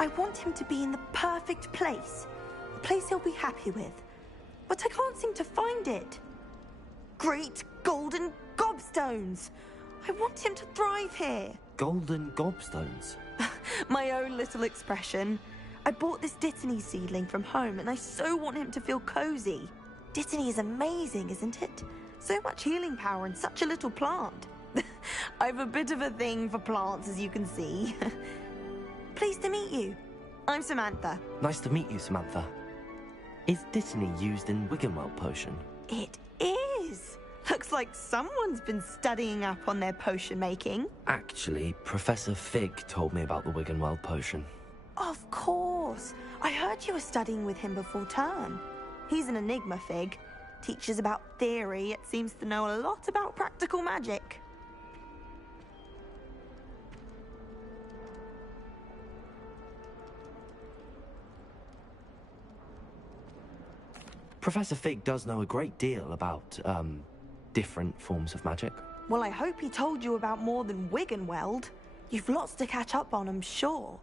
I want him to be in the perfect place. A place he'll be happy with. But I can't seem to find it. Great golden gobstones! I want him to thrive here. Golden gobstones? My own little expression. I bought this Dittany seedling from home and I so want him to feel cozy. Dittany is amazing, isn't it? So much healing power in such a little plant. I've a bit of a thing for plants, as you can see. Pleased to meet you. I'm Samantha. Nice to meet you, Samantha. Is Dittany used in Wiggenweld potion? It is. Looks like someone's been studying up on their potion making. Actually, Professor Fig told me about the Wiggenweld potion. Of course. I heard you were studying with him before term. He's an enigma, Fig. Teaches about theory, yet seems to know a lot about practical magic. Professor Fig does know a great deal about, different forms of magic. Well, I hope he told you about more than Wiggenweld. You've lots to catch up on, I'm sure.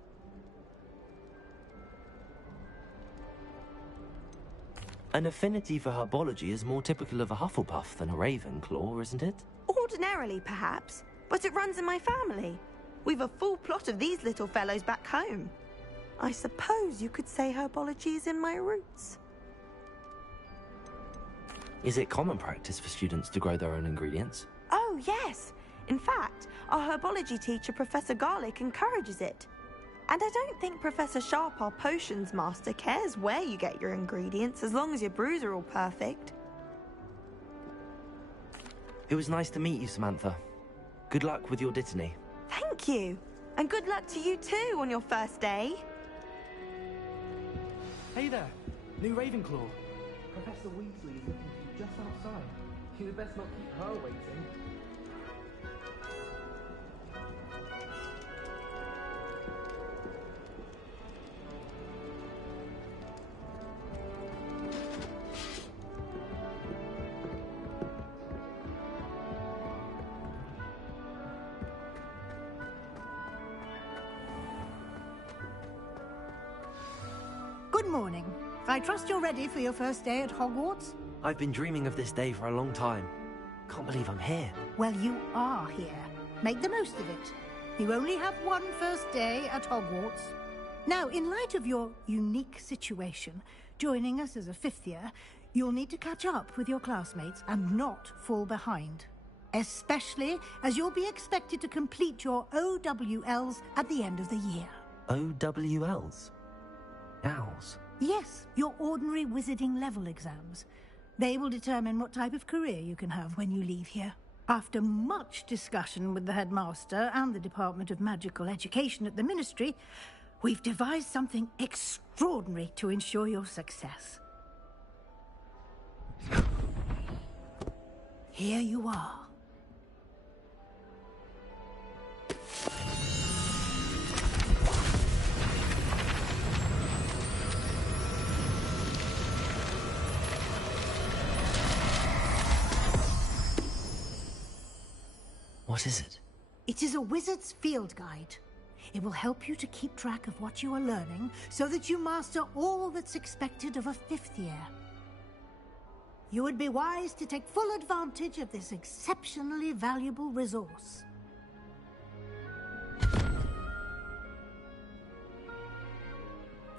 An affinity for herbology is more typical of a Hufflepuff than a Ravenclaw, isn't it? Ordinarily, perhaps, but it runs in my family. We've a full plot of these little fellows back home. I suppose you could say herbology is in my roots. Is it common practice for students to grow their own ingredients? Oh, yes. In fact, our herbology teacher, Professor Garlick, encourages it. And I don't think Professor Sharp, our potions master, cares where you get your ingredients, as long as your brews are all perfect. It was nice to meet you, Samantha. Good luck with your Dittany. Thank you. And good luck to you too on your first day. Hey there, new Ravenclaw. Professor Weasley is looking for you just outside. You'd best not keep her waiting. Good morning. I trust you're ready for your first day at Hogwarts? I've been dreaming of this day for a long time. Can't believe I'm here. Well, you are here. Make the most of it. You only have one first day at Hogwarts. Now, in light of your unique situation, joining us as a fifth year, you'll need to catch up with your classmates and not fall behind. Especially as you'll be expected to complete your OWLs at the end of the year. OWLs? Owls? Yes, your ordinary wizarding level exams. They will determine what type of career you can have when you leave here. After much discussion with the headmaster and the Department of Magical Education at the Ministry, we've devised something extraordinary to ensure your success. Here you are. What is it? It is a wizard's field guide. It will help you to keep track of what you are learning so that you master all that's expected of a fifth year. You would be wise to take full advantage of this exceptionally valuable resource.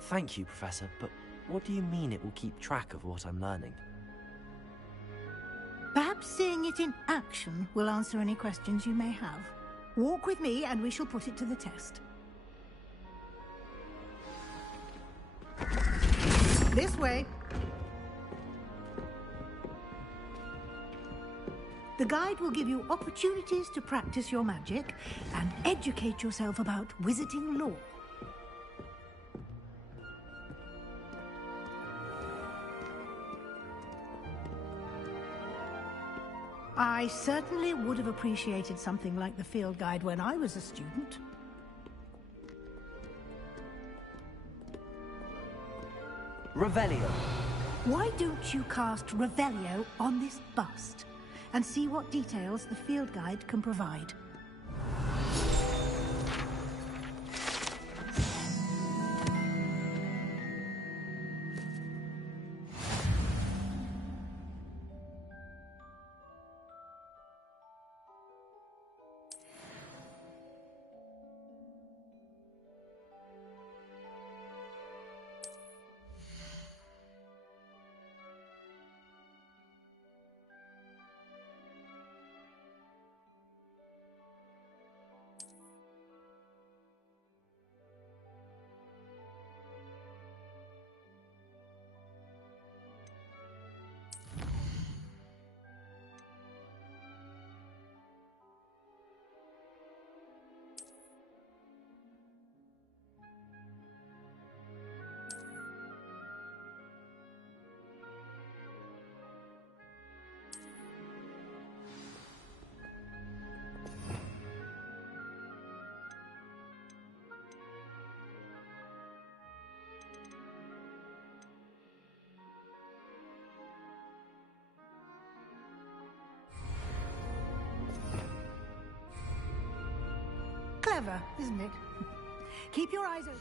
Thank you, Professor, but what do you mean it will keep track of what I'm learning? Perhaps seeing it in action will answer any questions you may have. Walk with me and we shall put it to the test. This way. The guide will give you opportunities to practice your magic and educate yourself about wizarding lore. I certainly would have appreciated something like the field guide when I was a student. Revelio. Why don't you cast Revelio on this bust and see what details the field guide can provide? Clever, isn't it? Keep your eyes open.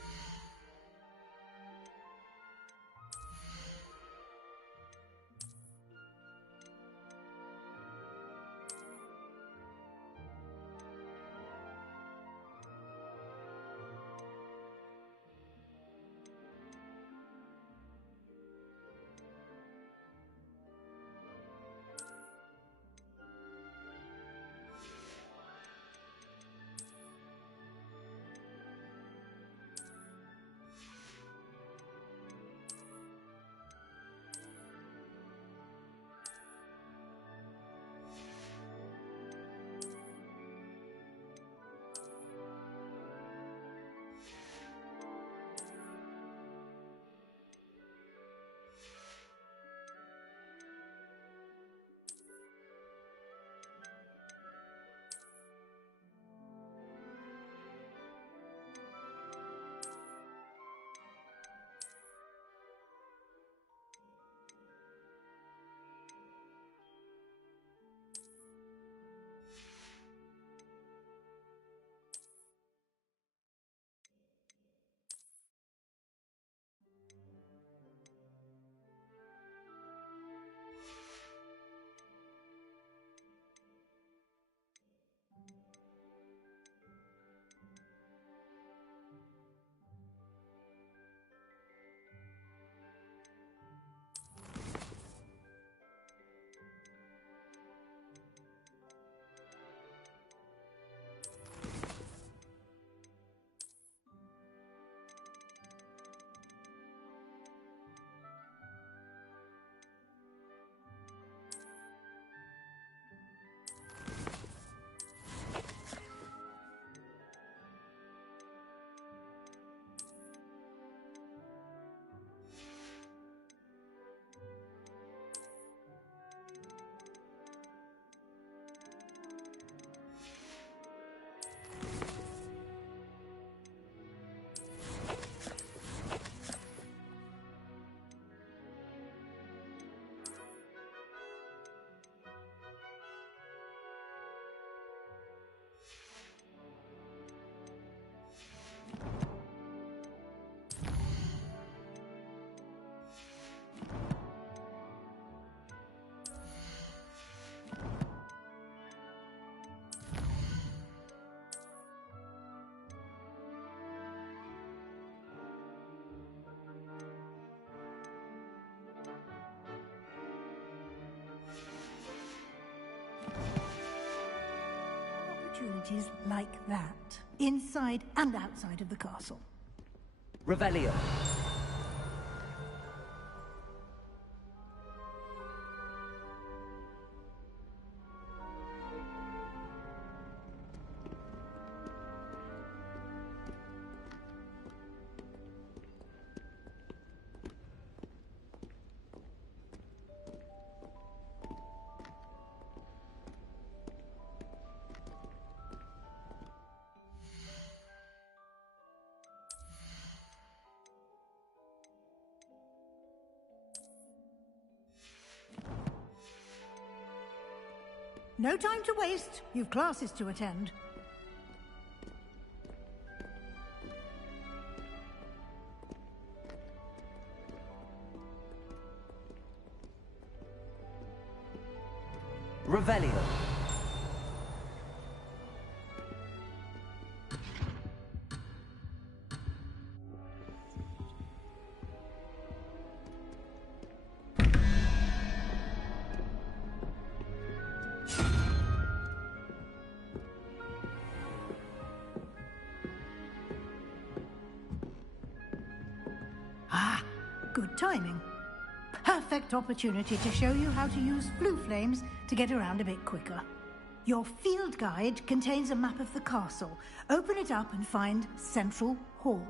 Opportunities like that, inside and outside of the castle. Revelio. No time to waste. You've classes to attend. Revelio. Good timing. Perfect opportunity to show you how to use blue flames to get around a bit quicker. Your field guide contains a map of the castle. Open it up and find Central Hall.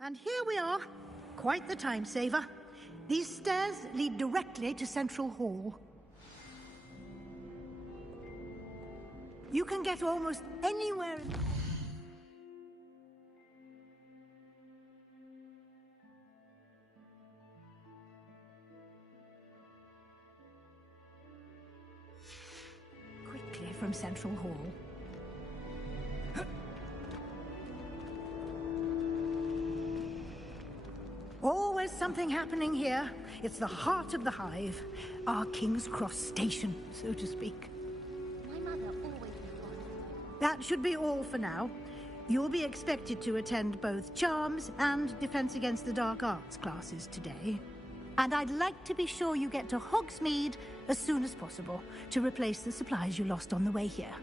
And here we are. Quite the time saver. These stairs lead directly to Central Hall. You can get almost anywhere. Quickly from Central Hall. Always something happening here. It's the heart of the hive. Our King's Cross station, so to speak. My mother always. That should be all for now. You'll be expected to attend both Charms and Defense Against the Dark Arts classes today. And I'd like to be sure you get to Hogsmeade as soon as possible to replace the supplies you lost on the way here.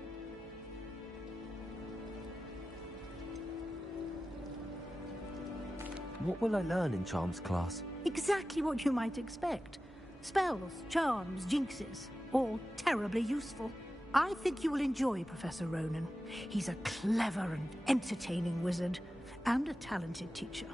What will I learn in Charms class? Exactly what you might expect. Spells, charms, jinxes, all terribly useful. I think you will enjoy Professor Ronan. He's a clever and entertaining wizard, and a talented teacher.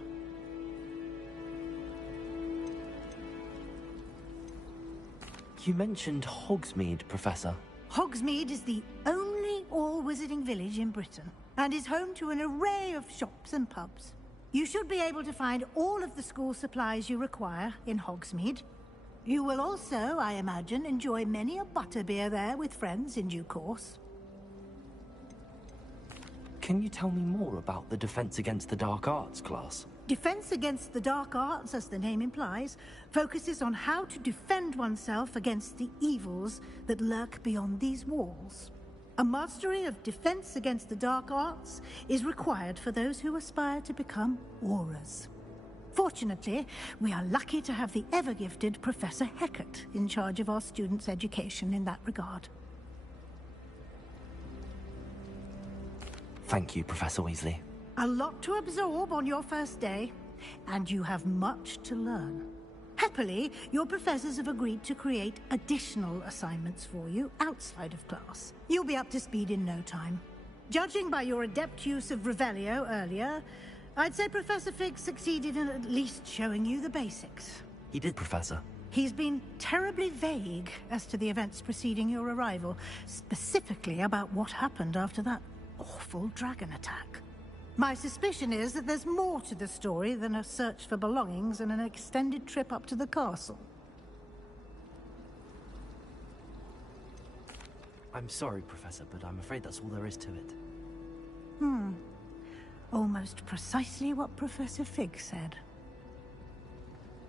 You mentioned Hogsmeade, Professor. Hogsmeade is the only all-wizarding village in Britain, and is home to an array of shops and pubs. You should be able to find all of the school supplies you require in Hogsmeade. You will also, I imagine, enjoy many a butterbeer there with friends in due course. Can you tell me more about the Defense Against the Dark Arts class? Defense Against the Dark Arts, as the name implies, focuses on how to defend oneself against the evils that lurk beyond these walls. A mastery of Defense Against the Dark Arts is required for those who aspire to become Aurors. Fortunately, we are lucky to have the ever-gifted Professor Hecat in charge of our students' education in that regard. Thank you, Professor Weasley. A lot to absorb on your first day, and you have much to learn. Happily, your professors have agreed to create additional assignments for you outside of class. You'll be up to speed in no time. Judging by your adept use of Revelio earlier, I'd say Professor Fig succeeded in at least showing you the basics. He did, Professor. He's been terribly vague as to the events preceding your arrival, specifically about what happened after that awful dragon attack. My suspicion is that there's more to the story than a search for belongings and an extended trip up to the castle. I'm sorry, Professor, but I'm afraid that's all there is to it. Almost precisely what Professor Fig said.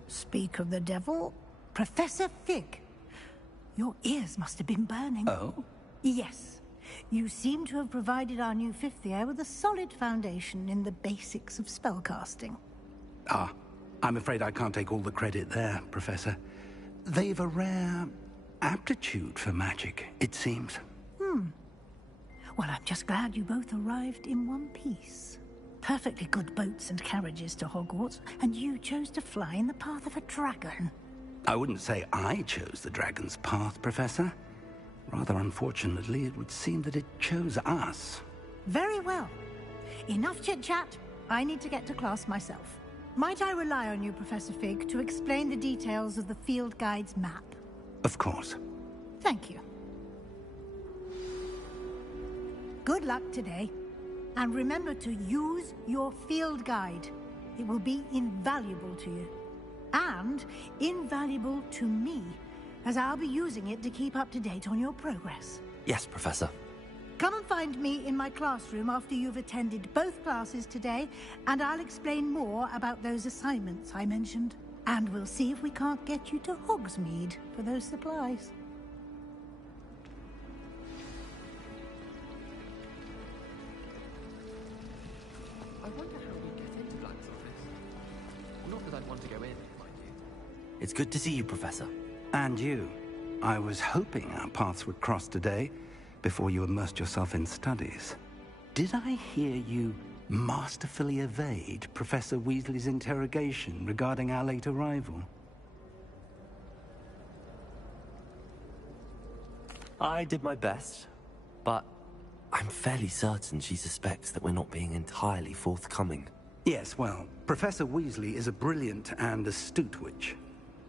Speak of the devil, Professor Fig. Your ears must have been burning. Oh? Yes. You seem to have provided our new fifth year with a solid foundation in the basics of spellcasting. Ah, I'm afraid I can't take all the credit there, Professor. They've a rare aptitude for magic, it seems. Well, I'm just glad you both arrived in one piece. Perfectly good boats and carriages to Hogwarts, and you chose to fly in the path of a dragon. I wouldn't say I chose the dragon's path, Professor. Rather unfortunately, it would seem that it chose us. Very well. Enough chit-chat. I need to get to class myself. Might I rely on you, Professor Fig, to explain the details of the field guide's map? Of course. Thank you. Good luck today. And remember to use your field guide. It will be invaluable to you. And invaluable to me, as I'll be using it to keep up to date on your progress. Yes, Professor. Come and find me in my classroom after you've attended both classes today, and I'll explain more about those assignments I mentioned. And we'll see if we can't get you to Hogsmeade for those supplies. I wonder how we get into Black's office. Not that I'd want to go in, mind you. It's good to see you, Professor. And you. I was hoping our paths would cross today, before you immersed yourself in studies. Did I hear you masterfully evade Professor Weasley's interrogation regarding our late arrival? I did my best, but I'm fairly certain she suspects that we're not being entirely forthcoming. Yes, well, Professor Weasley is a brilliant and astute witch.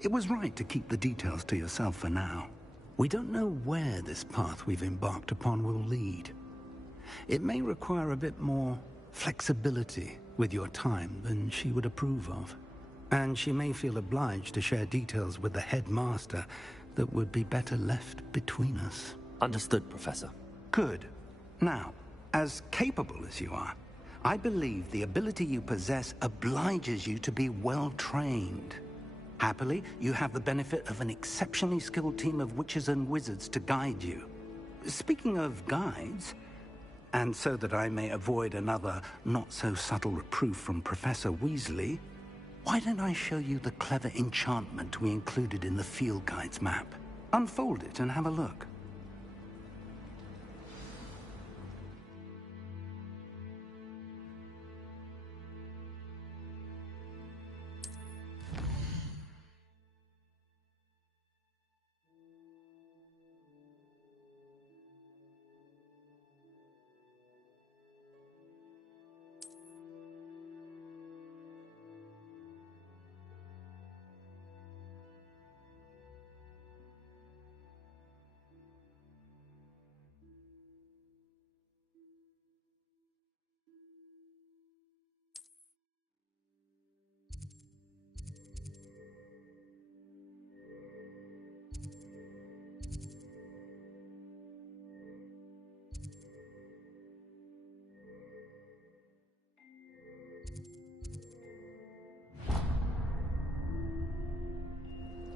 It was right to keep the details to yourself for now. We don't know where this path we've embarked upon will lead. It may require a bit more flexibility with your time than she would approve of. And she may feel obliged to share details with the headmaster that would be better left between us. Understood, Professor. Good. Now, as capable as you are, I believe the ability you possess obliges you to be well-trained. Happily, you have the benefit of an exceptionally skilled team of witches and wizards to guide you. Speaking of guides, and so that I may avoid another not-so-subtle reproof from Professor Weasley, why don't I show you the clever enchantment we included in the field guide's map? Unfold it and have a look.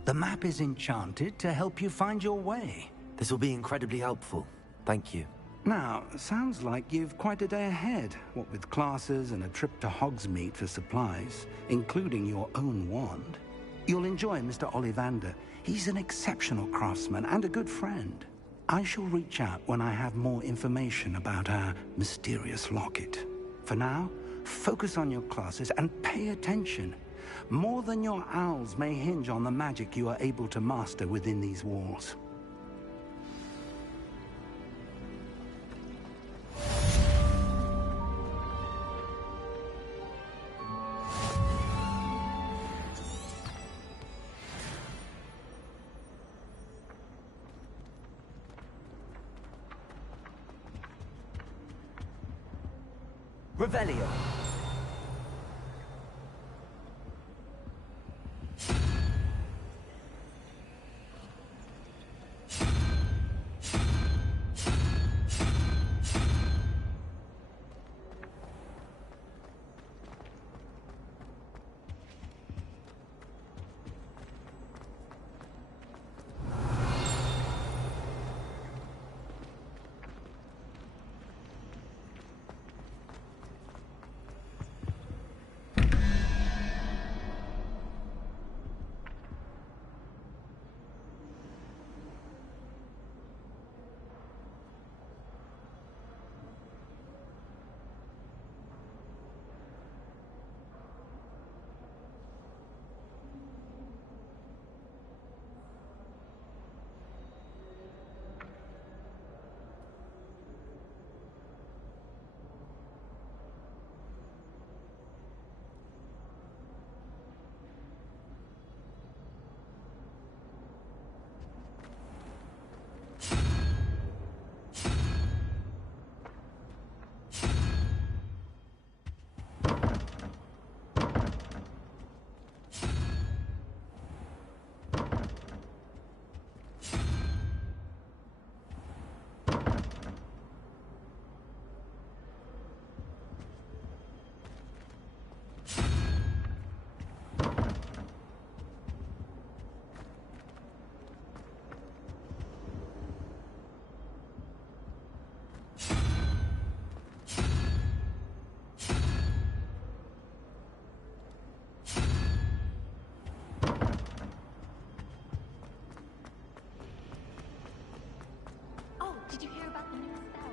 The map is enchanted to help you find your way. This will be incredibly helpful. Thank you. Now, sounds like you've quite a day ahead, what with classes and a trip to Hogsmeade for supplies, including your own wand. You'll enjoy Mr. Ollivander. He's an exceptional craftsman and a good friend. I shall reach out when I have more information about our mysterious locket. For now, focus on your classes and pay attention. More than your owls may hinge on the magic you are able to master within these walls. Revelio. Did you hear about the new spell?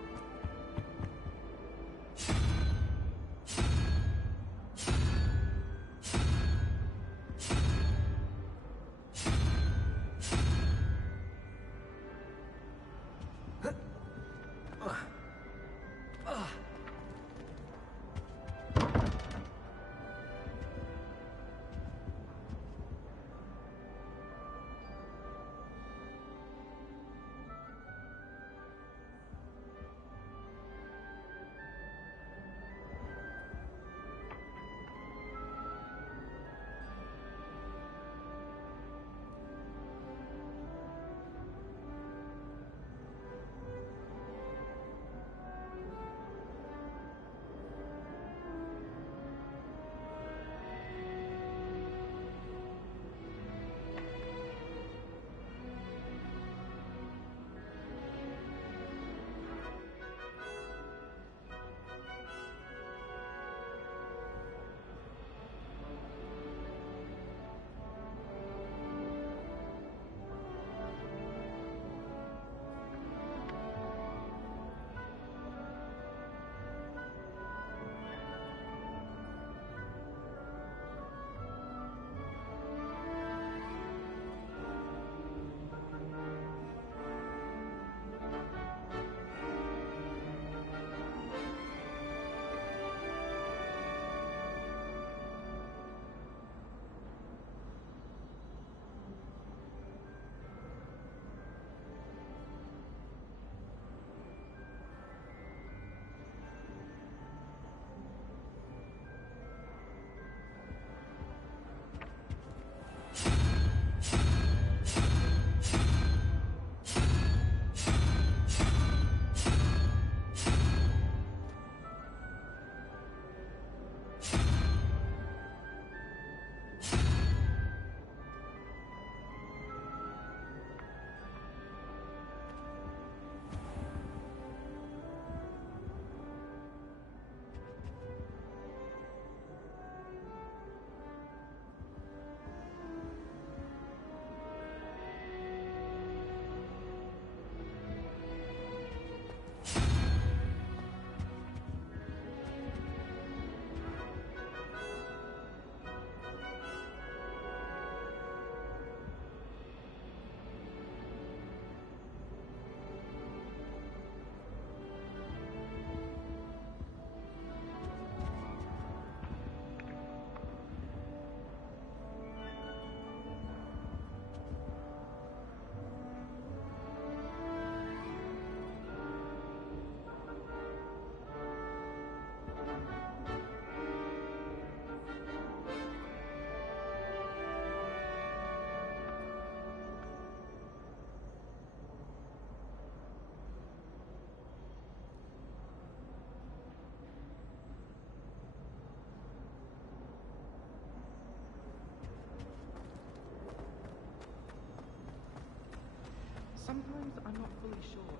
Sometimes I'm not fully sure.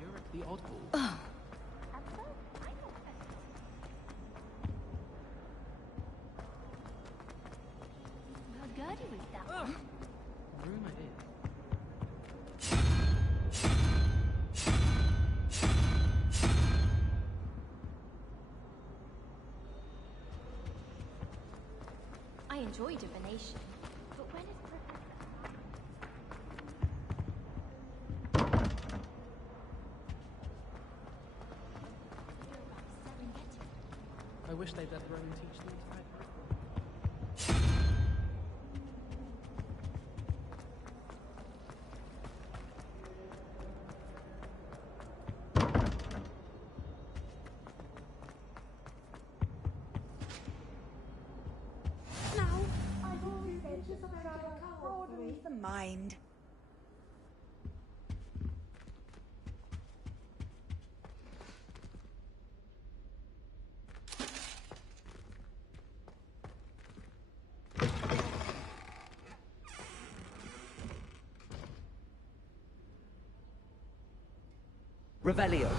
You're the oddball. Well, Gertie was that one. Rumor is. I enjoy divination, but when is Professor? You're about Serengeti. I wish they'd let Rowan teach the entire curriculum. The mind. Revelio.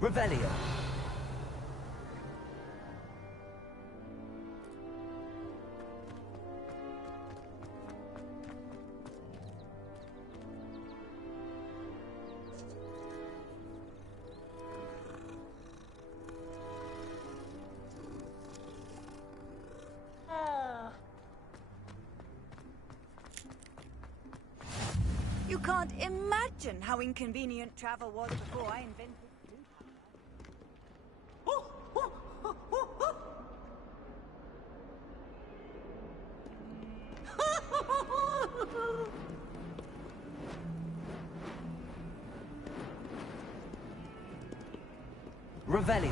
Revelio. You can't imagine how inconvenient travel was before I invented. Revelio.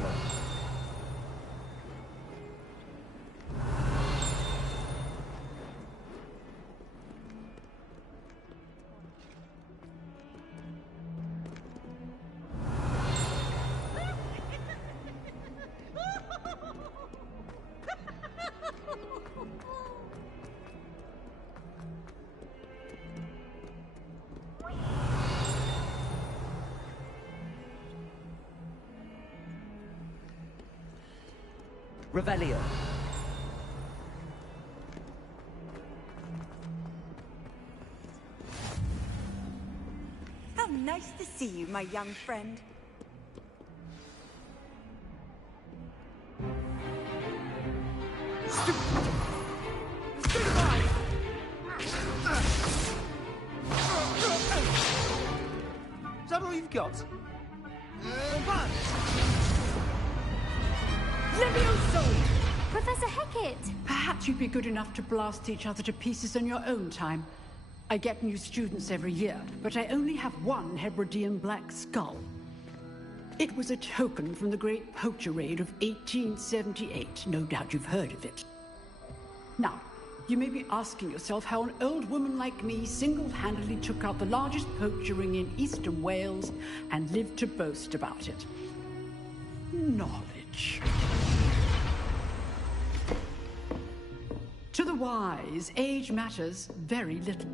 Revelio. How nice to see you, my young friend. Is that all you've got? Levioso! Professor Hecat! Perhaps you'd be good enough to blast each other to pieces in your own time. I get new students every year, but I only have one Hebridean black skull. It was a token from the Great Poacher Raid of 1878. No doubt you've heard of it. Now, you may be asking yourself how an old woman like me single-handedly took out the largest poacher ring in eastern Wales and lived to boast about it. Knowledge. To the wise, age matters very little.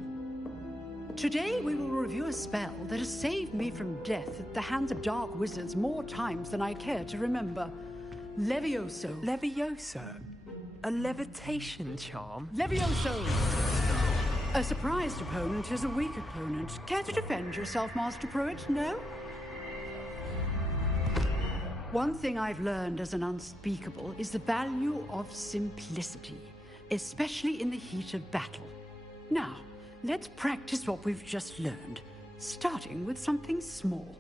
Today we will review a spell that has saved me from death at the hands of dark wizards more times than I care to remember. Levioso. Levioso? A levitation charm? Levioso! A surprised opponent is a weak opponent. Care to defend yourself, Master Pruitt? No? One thing I've learned as an unspeakable is the value of simplicity, especially in the heat of battle. Now, let's practice what we've just learned, starting with something small.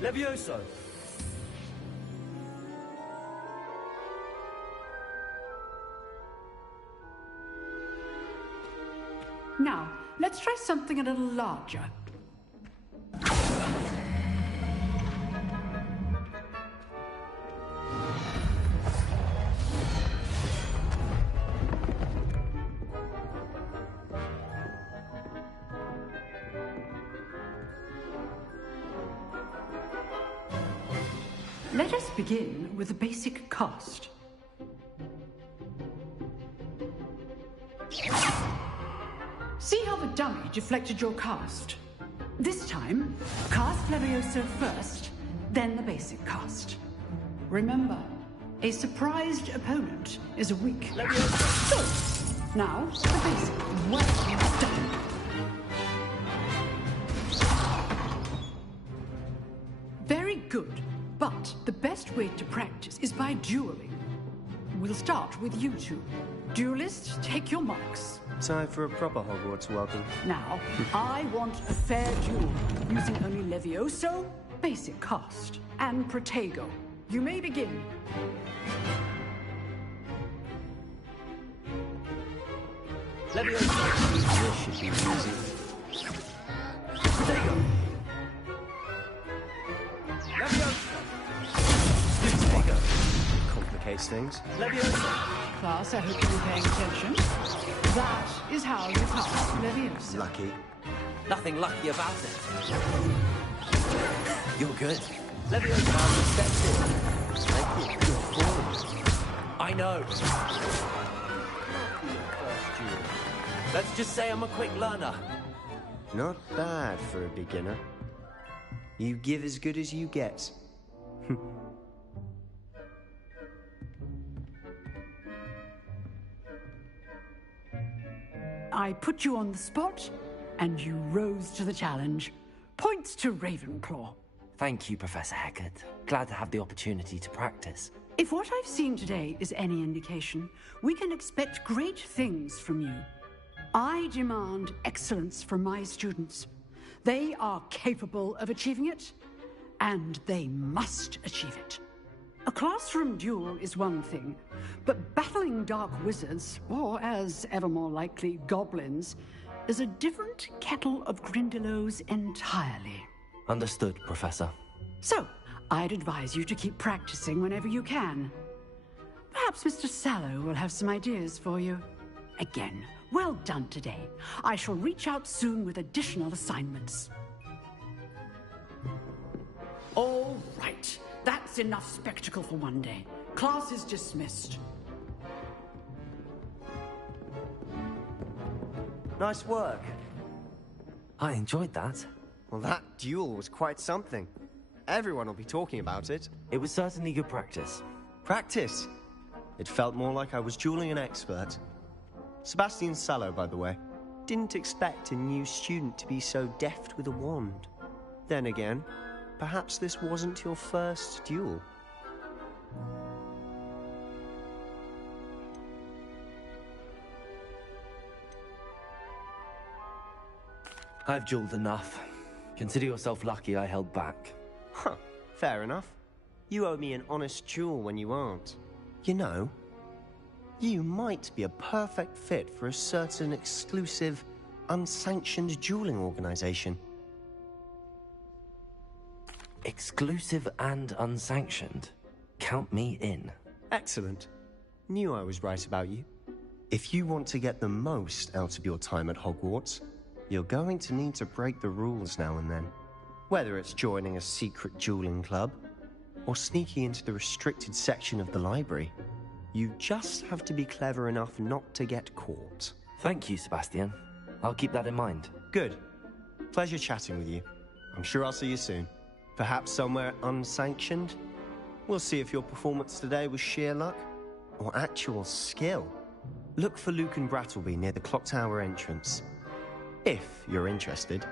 Levioso. Now, let's try something a little larger. Let us begin with the basic cast. See how the dummy deflected your cast? This time, cast Levioso first, then the basic cast. Remember, a surprised opponent is a weak Levioso. So, now, the basic. Well done. Very good, but the best way to practice is by dueling. We'll start with you two. Duelists, take your marks. Time for a proper Hogwarts welcome. Now, I want a fair duel, using only Levioso, basic cast, and Protego. You may begin. Levioso. This should be easy. Protego. Levioso. Protego. Complicates things. Levioso. Class, I hope you're paying attention. That is how you pass Levioso. Lucky. Nothing lucky about it. You're good. Levioso steps in. Thank you. You're forward. I know. Let's just say I'm a quick learner. Not bad for a beginner. You give as good as you get. I put you on the spot, and you rose to the challenge. Points to Ravenclaw. Thank you, Professor Hecat. Glad to have the opportunity to practice. If what I've seen today is any indication, we can expect great things from you. I demand excellence from my students. They are capable of achieving it, and they must achieve it. A classroom duel is one thing, but battling dark wizards, or as ever more likely, goblins, is a different kettle of Grindylows entirely. Understood, Professor. So, I'd advise you to keep practicing whenever you can. Perhaps Mr. Sallow will have some ideas for you. Again, well done today. I shall reach out soon with additional assignments. All right. That's enough spectacle for one day. Class is dismissed. Nice work. I enjoyed that. Well, that duel was quite something. Everyone will be talking about it. It was certainly good practice. Practice? It felt more like I was dueling an expert. Sebastian Sallow, by the way. Didn't expect a new student to be so deft with a wand. Then again, perhaps this wasn't your first duel. I've dueled enough. Consider yourself lucky I held back. Huh, fair enough. You owe me an honest duel when you aren't. You know, you might be a perfect fit for a certain exclusive, unsanctioned dueling organization. Exclusive and unsanctioned. Count me in. Excellent. Knew I was right about you. If you want to get the most out of your time at Hogwarts, you're going to need to break the rules now and then. Whether it's joining a secret dueling club, or sneaking into the restricted section of the library, you just have to be clever enough not to get caught. Thank you, Sebastian. I'll keep that in mind. Good. Pleasure chatting with you. I'm sure I'll see you soon. Perhaps somewhere unsanctioned? We'll see if your performance today was sheer luck, or actual skill. Look for Luke and Brattleby near the clock tower entrance. If you're interested.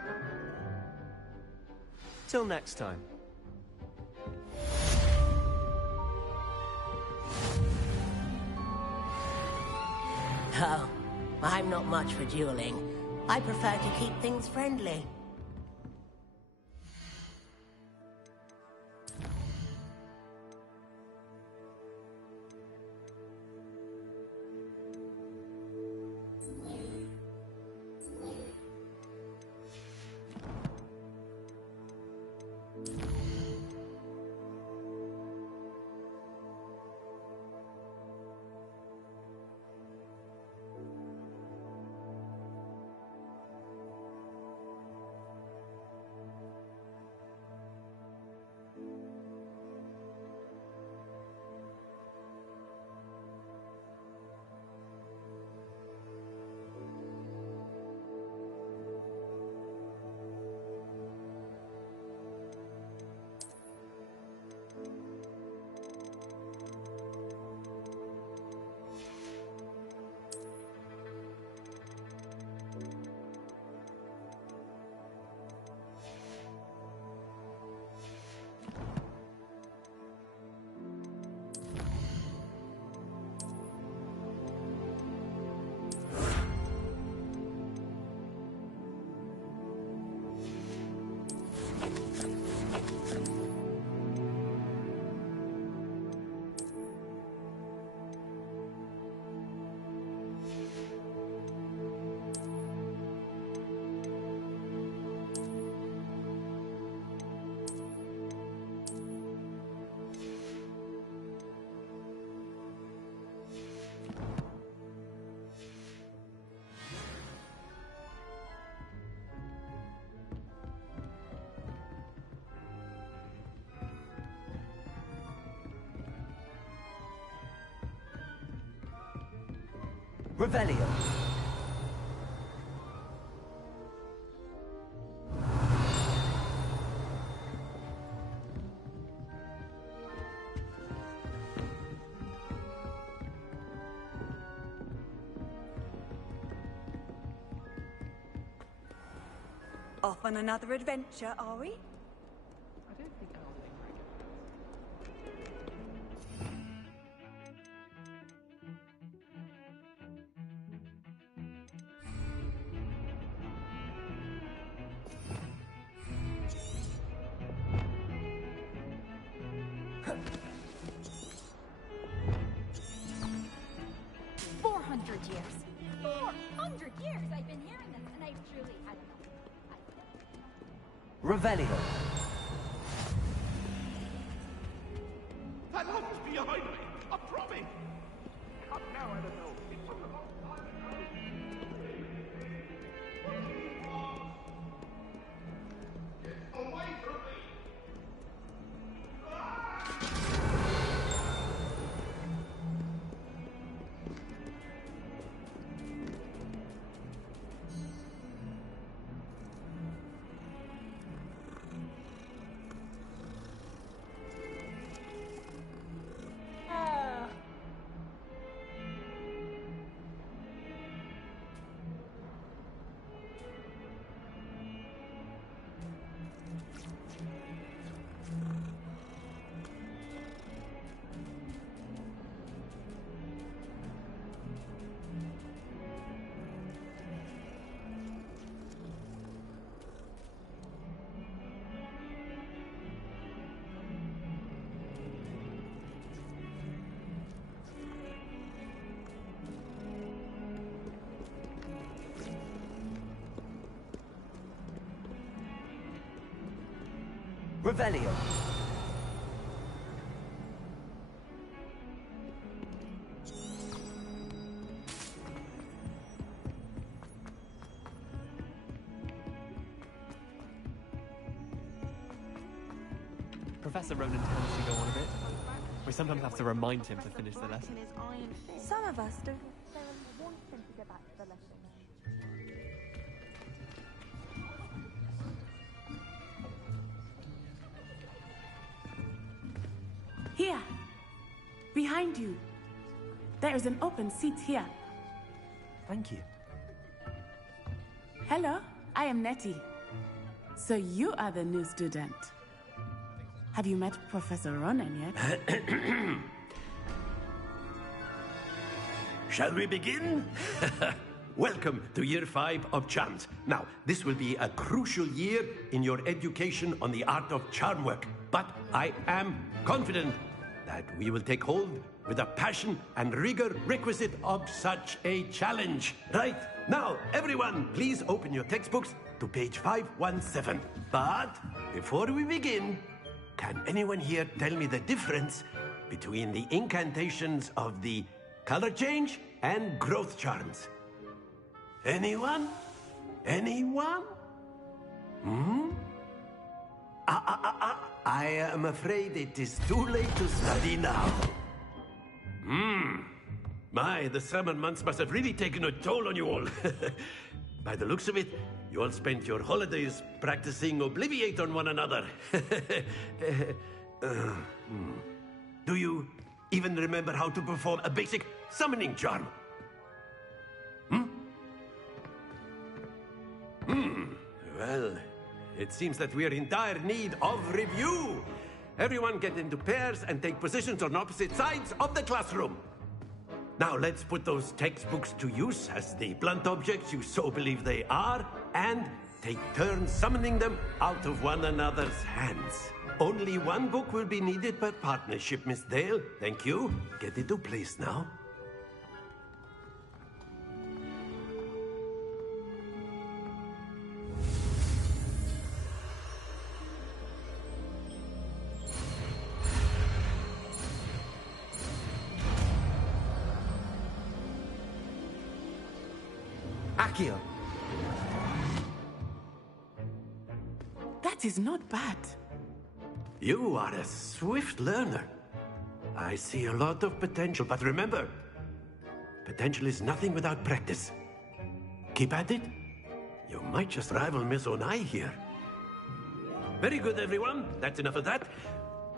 Till next time. Oh, I'm not much for dueling. I prefer to keep things friendly. Revelio. Off on another adventure, are we? years. 400 years I've been hearing this, and I've truly had enough. Revelio. That house is behind me! I promise! Up now, I don't know. It took a long time to get away from me! Revelio. Professor Ronan tends to go on a bit. We sometimes have to remind him to finish the lesson. Some of us don't necessarily want him to go back to the lesson. Here, behind you. There is an open seat here. Thank you. Hello, I am Nettie. So you are the new student. Have you met Professor Ronan yet? Shall we begin? Welcome to Year 5 of Charms. Now, this will be a crucial year in your education on the art of charm work. But I am confident that we will take hold with the passion and rigor requisite of such a challenge. Right, now, everyone, please open your textbooks to page 517. But before we begin, can anyone here tell me the difference between the incantations of the color change and growth charms? Anyone? Anyone? I am afraid it is too late to study now. My, the summer months must have really taken a toll on you all. By the looks of it, you all spent your holidays practicing Obliviate on one another. Do you even remember how to perform a basic summoning charm? Well, it seems that we are in dire need of review. Everyone get into pairs and take positions on opposite sides of the classroom. Now let's put those textbooks to use as the blunt objects you so believe they are, and take turns summoning them out of one another's hands. Only one book will be needed per partnership, Miss Dale. Thank you. Get into place now. Accio. That is not bad. You are a swift learner. I see a lot of potential, but remember, potential is nothing without practice. Keep at it. You might just rival Miss Onai here. Very good, everyone. That's enough of that.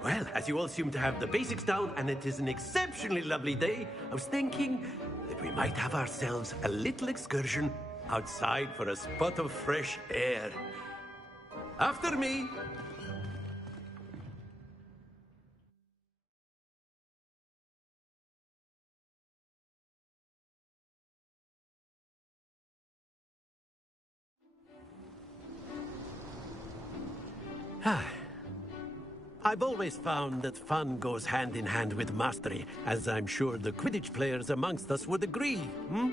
Well, as you all seem to have the basics down, and it is an exceptionally lovely day, I was thinking that we might have ourselves a little excursion outside for a spot of fresh air. After me. I've always found that fun goes hand in hand with mastery, as I'm sure the Quidditch players amongst us would agree, hmm?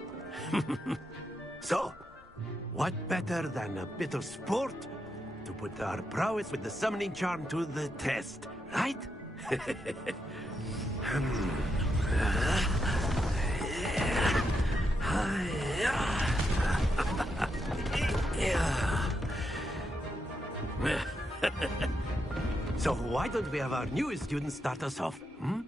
So, what better than a bit of sport to put our prowess with the summoning charm to the test, right? So why don't we have our newest student start us off? Hmm?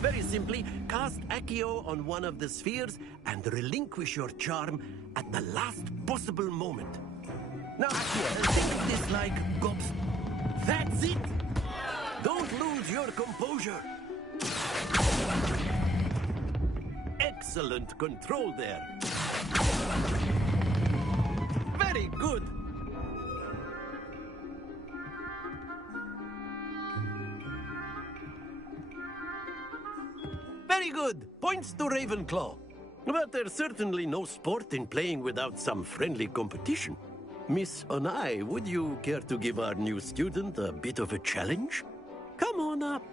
Very simply, cast Accio on one of the spheres and relinquish your charm at the last possible moment. Now, Accio, think of this like gobs. That's it! Don't lose your composure. Excellent control there. Very good. Very good. Points to Ravenclaw. But there's certainly no sport in playing without some friendly competition. Miss Onai, would you care to give our new student a bit of a challenge? Come on up.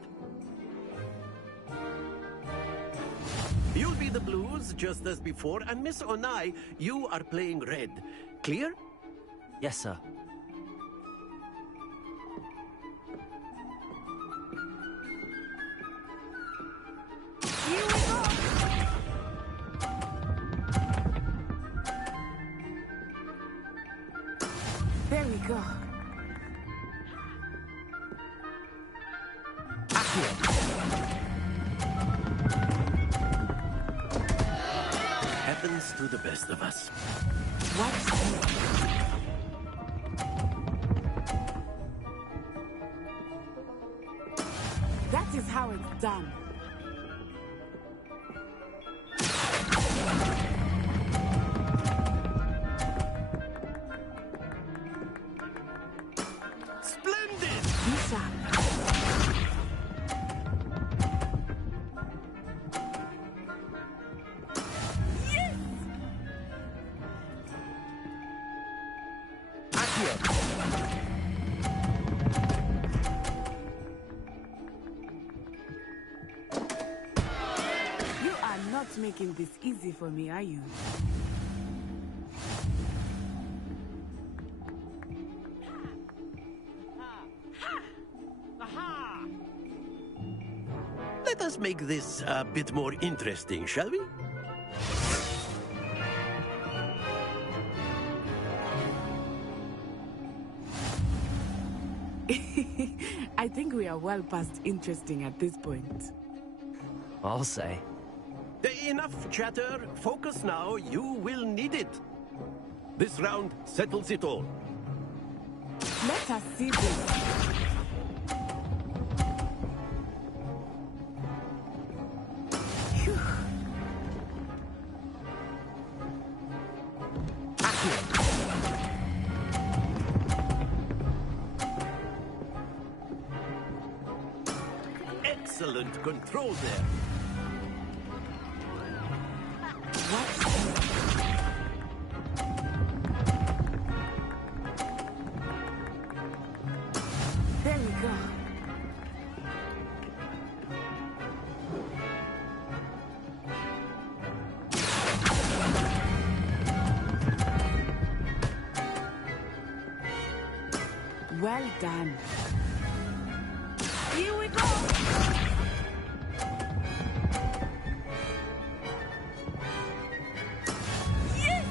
You'll be the blues, just as before, and Miss Onai, you are playing red. Clear? Yes, sir. There we go. Happens to the best of us. That is how it's done. Splendid! Bishop. You are not making this easy for me, are you? Let us make this a bit more interesting, shall we? I think we are well past interesting at this point. I'll say. Enough chatter. Focus now. You will need it. This round settles it all. Let us see this. Phew. Excellent control there. There we go. Well done. Here we go. Yes!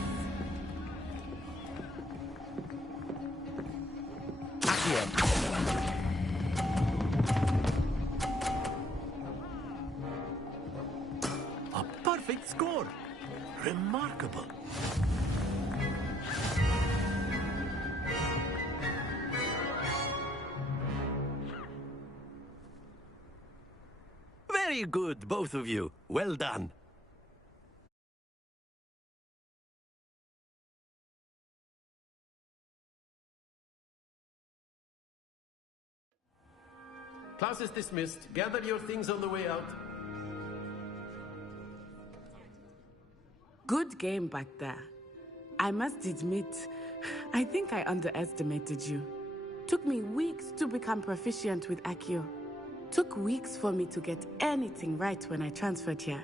A perfect score. Remarkable. Very good, both of you. Well done. Class is dismissed. Gather your things on the way out. Good game back there. I must admit, I think I underestimated you. Took me weeks to become proficient with Accio. Took weeks for me to get anything right when I transferred here.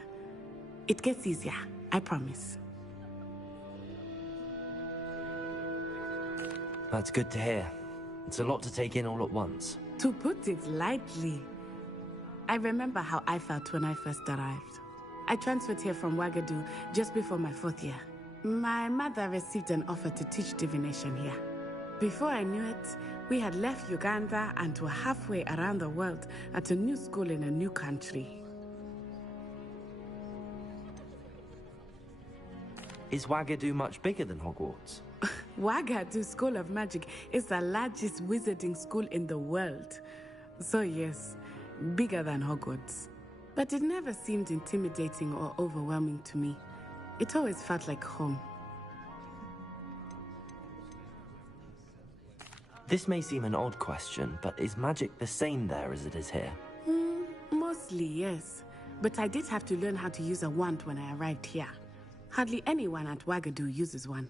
It gets easier, I promise. That's good to hear. It's a lot to take in all at once. To put it lightly, I remember how I felt when I first arrived. I transferred here from Wagadu just before my 4th year. My mother received an offer to teach divination here. Before I knew it, we had left Uganda and were halfway around the world at a new school in a new country. Is Wagadu much bigger than Hogwarts? Wagadu School of Magic is the largest wizarding school in the world. So yes, bigger than Hogwarts. But it never seemed intimidating or overwhelming to me. It always felt like home. This may seem an odd question, but is magic the same there as it is here? Mostly, yes. But I did have to learn how to use a wand when I arrived here. Hardly anyone at Wagadu uses one.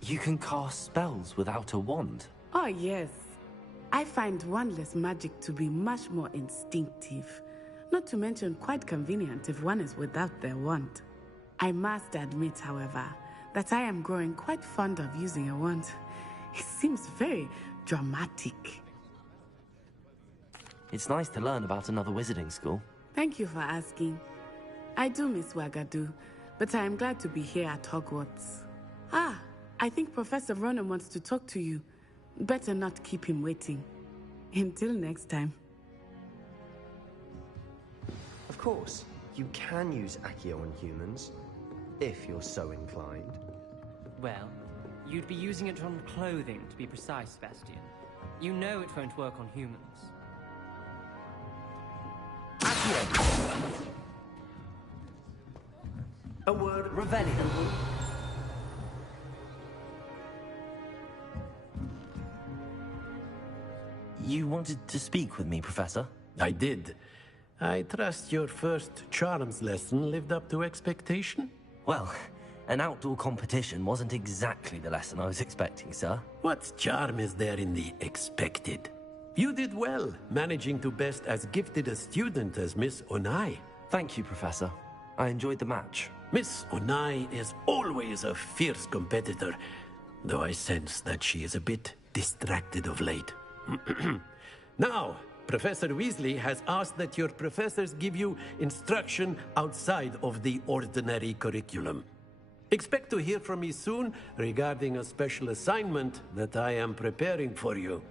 You can cast spells without a wand? Oh, yes. I find wandless magic to be much more instinctive. Not to mention quite convenient if one is without their wand. I must admit, however, that I am growing quite fond of using a wand. It seems very dramatic. It's nice to learn about another wizarding school. Thank you for asking. I do miss Wagadu, but I am glad to be here at Hogwarts. I think Professor Ronan wants to talk to you. Better not keep him waiting. Until next time. Of course, you can use Accio on humans, if you're so inclined. Well, you'd be using it on clothing, to be precise, Sebastian. You know it won't work on humans. Accio! A word, Revelio. You wanted to speak with me, Professor? I did. I trust your first charms lesson lived up to expectation? Well, an outdoor competition wasn't exactly the lesson I was expecting, sir. What charm is there in the expected? You did well, managing to best as gifted a student as Miss Onai. Thank you, Professor. I enjoyed the match. Miss Onai is always a fierce competitor, though I sense that she is a bit distracted of late. Now, Professor Weasley has asked that your professors give you instruction outside of the ordinary curriculum. Expect to hear from me soon regarding a special assignment that I am preparing for you.